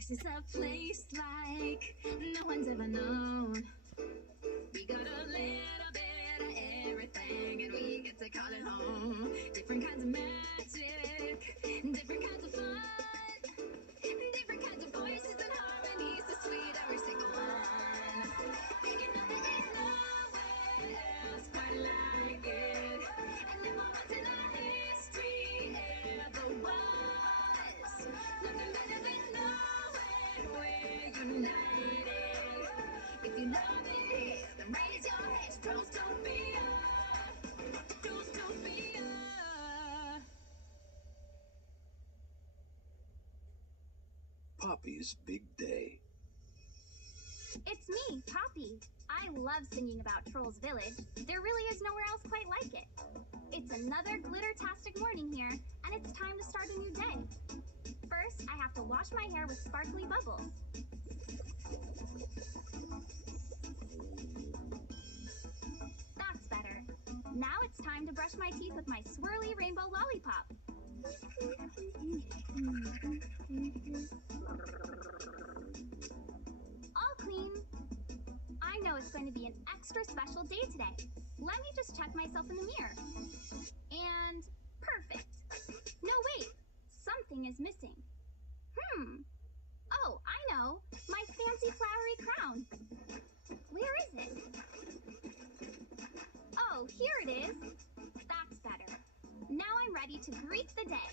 This is a place like no one's ever known. We got a little bit of everything, and we get to call it home. Different kinds of magic, different kinds of fun, different kinds of voices and harmonies, so sweet every single one. And you know there ain't nowhere else quite like it, and never once in our history ever was. Nothing better than knowing we're united. If you love it here, then raise your hands. Toast to fear. Toast to fear. Poppy's big day. It's me, Poppy. I love singing about Troll's Village. There really is nowhere else quite like it. It's another glitter-tastic morning here, and it's time to start a new day. First, I have to wash my hair with sparkly bubbles. That's better. Now it's time to brush my teeth with my swirly rainbow lollipop. All clean. I know it's going to be an extra special day today. Let me just check myself in the mirror. And perfect. No, wait. Something is missing. Oh, I know. My fancy flowery crown. Where is it? Oh, here it is. That's better. Now I'm ready to greet the day.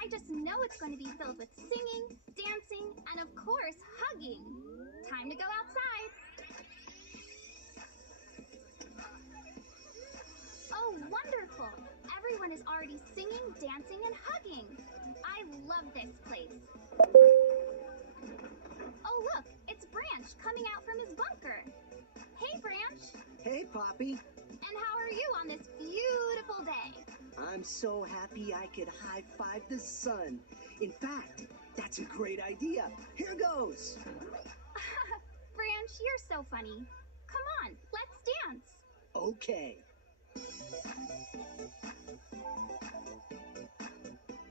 I just know it's going to be filled with singing, dancing, and of course, hugging. Time to go outside. Oh, wonderful. Everyone is already singing, dancing, and hugging. I love this place. Oh, look, it's Branch coming out from his bunker. Hey, Branch. Hey, Poppy. And how are you on this beautiful day? I'm so happy I could high-five the sun. In fact, that's a great idea. Here goes. Branch, you're so funny. Come on, let's dance. Okay.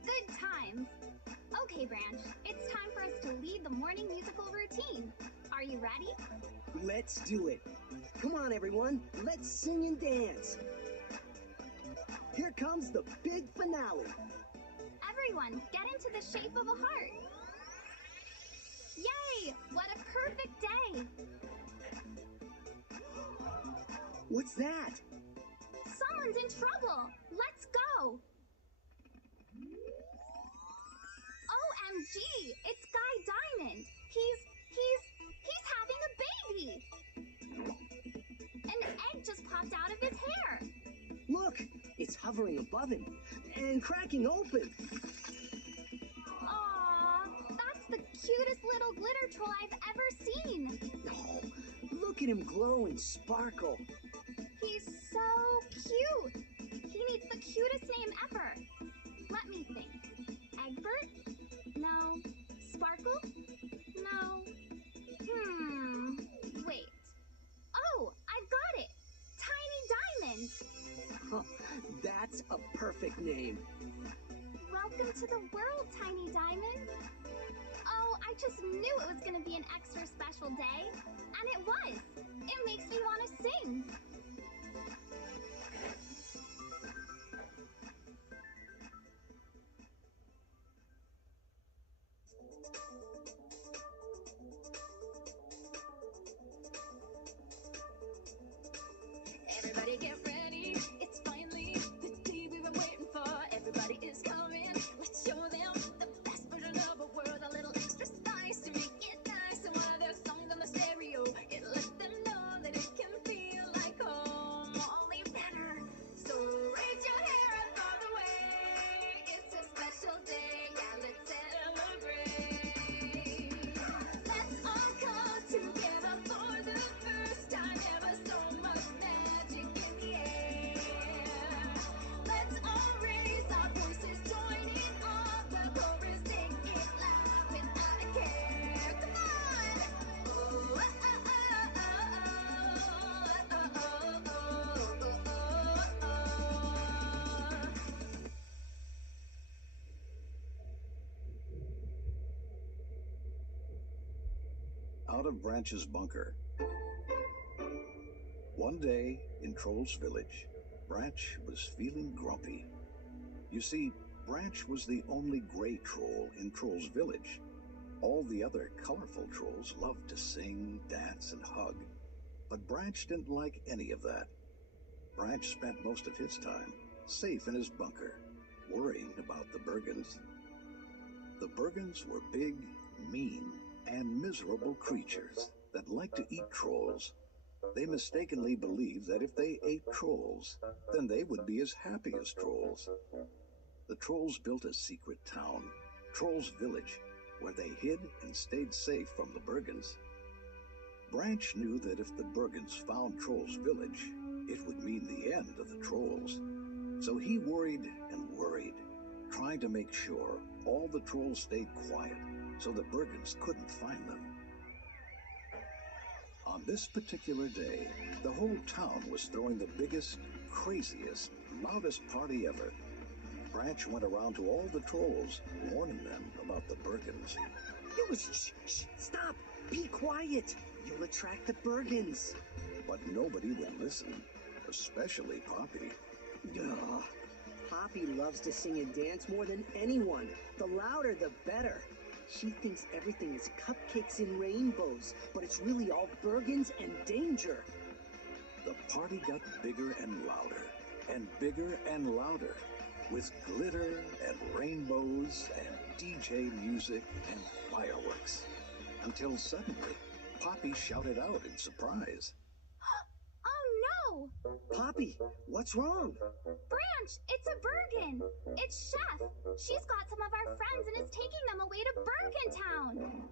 Good times. Okay, Branch, it's time for us to lead the morning musical routine. Are you ready? Let's do it. Come on, everyone. Let's sing and dance. Here comes the big finale. Everyone, get into the shape of a heart. Yay! What a perfect day! What's that? Someone's in trouble. Let's go. OMG! It's Guy Diamond. He's having a baby. An egg just popped out of his hair. Look, it's hovering above him and cracking open. Aww, that's the cutest little glitter troll I've ever seen. Oh, look at him glow and sparkle. He's so cute. He needs the cutest name ever. Let me think. Egbert? No. Sparkle? No. Wait. Oh, I've got it. Tiny Diamond. Huh, that's a perfect name. Welcome to the world, Tiny Diamond. Oh, I just knew it was going to be an extra special day. And it was. It makes me want to sing. Everybody get ready. It's finally the day we've been waiting for. Everybody is coming. Let's show them the best version of a world. A little extra spice to make it nice. And one of their songs on the stereo, it lets them know that it can feel like home. out of Branch's bunker. One day in Troll's village, Branch was feeling grumpy. You see, Branch was the only gray troll in Troll's village. All the other colorful trolls loved to sing, dance, and hug, but Branch didn't like any of that. Branch spent most of his time safe in his bunker, worrying about the Bergens. The Bergens were big, mean, and miserable creatures that liked to eat trolls. They mistakenly believed that if they ate trolls, then they would be as happy as trolls. The trolls built a secret town, Troll's Village, where they hid and stayed safe from the Bergens. Branch knew that if the Bergens found Troll's Village, it would mean the end of the trolls. So he worried and worried, trying to make sure all the trolls stayed quiet so the Bergens couldn't find them. On this particular day, the whole town was throwing the biggest, craziest, loudest party ever. Branch went around to all the trolls, warning them about the Bergens. Stop! Be quiet! You'll attract the Bergens. But nobody would listen, especially Poppy. Ugh. Poppy loves to sing and dance more than anyone. The louder, the better. She thinks everything is cupcakes and rainbows, but it's really all Bergens and danger. The party got bigger and louder, and bigger and louder, with glitter and rainbows and DJ music and fireworks. Until suddenly, Poppy shouted out in surprise. Oh no! Poppy, what's wrong? Branch, it's a Bergen! It's Chef! She's got some of our friends and is taking them away to Bergen Town!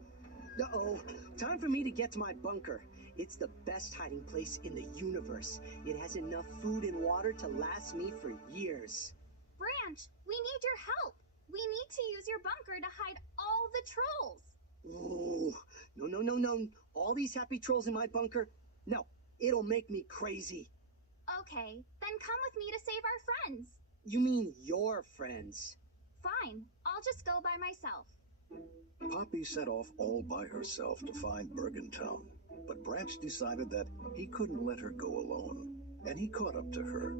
Uh-oh, time for me to get to my bunker. It's the best hiding place in the universe. It has enough food and water to last me for years. Branch, we need your help! We need to use your bunker to hide all the trolls! Ooh, no. All these happy trolls in my bunker? No, it'll make me crazy. Okay, then come with me to save our friends. You mean your friends? Fine, I'll just go by myself. Poppy set off all by herself to find Bergen Town, but Branch decided that he couldn't let her go alone, and he caught up to her.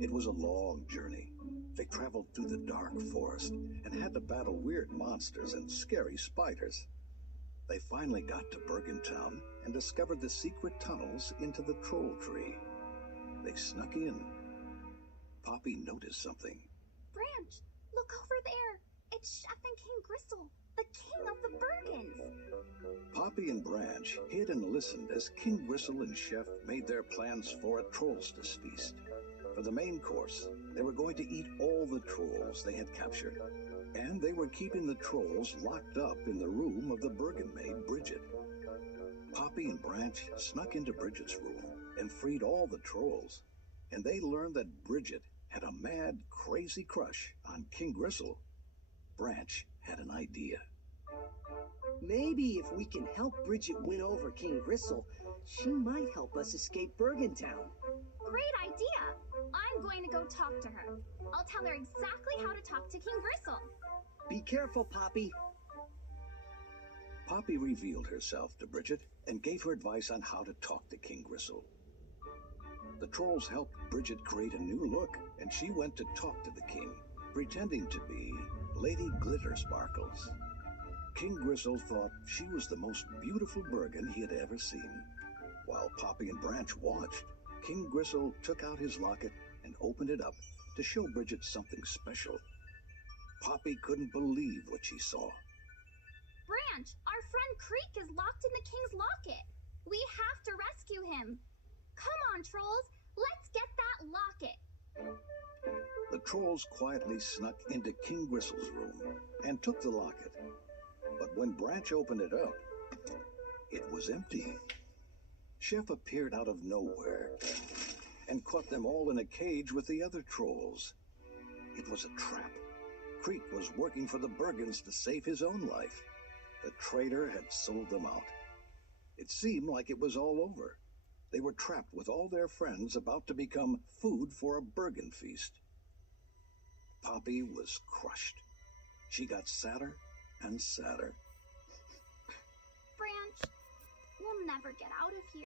It was a long journey. They traveled through the dark forest and had to battle weird monsters and scary spiders. They finally got to Bergen Town and discovered the secret tunnels into the troll tree. They snuck in. Poppy noticed something. Branch, look over there. It's Chef and King Gristle, the king of the Bergens. Poppy and Branch hid and listened as King Gristle and Chef made their plans for a trollstice feast. For the main course, they were going to eat all the trolls they had captured. And they were keeping the trolls locked up in the room of the Bergen maid, Bridget. Poppy and Branch snuck into Bridget's room and freed all the trolls. And they learned that Bridget had a mad, crazy crush on King Gristle. Branch had an idea. Maybe if we can help Bridget win over King Gristle, she might help us escape Bergen Town. Great idea! I'm going to go talk to her. I'll tell her exactly how to talk to King Gristle. Be careful, Poppy. Poppy revealed herself to Bridget and gave her advice on how to talk to King Gristle. The trolls helped Bridget create a new look, and she went to talk to the king, pretending to be Lady Glittersparkles. King Gristle thought she was the most beautiful Bergen he had ever seen. While Poppy and Branch watched, King Gristle took out his locket and opened it up to show Bridget something special. Poppy couldn't believe what she saw. Branch, our friend Creek is locked in the king's locket. We have to rescue him. Come on, trolls, let's get that locket. The trolls quietly snuck into King Gristle's room and took the locket. But when Branch opened it up, it was empty. Chef appeared out of nowhere and caught them all in a cage with the other trolls. It was a trap. Creek was working for the Bergens to save his own life. The traitor had sold them out. It seemed like it was all over. They were trapped with all their friends, about to become food for a Bergen feast. Poppy was crushed. She got sadder and sadder. Branch, never get out of here.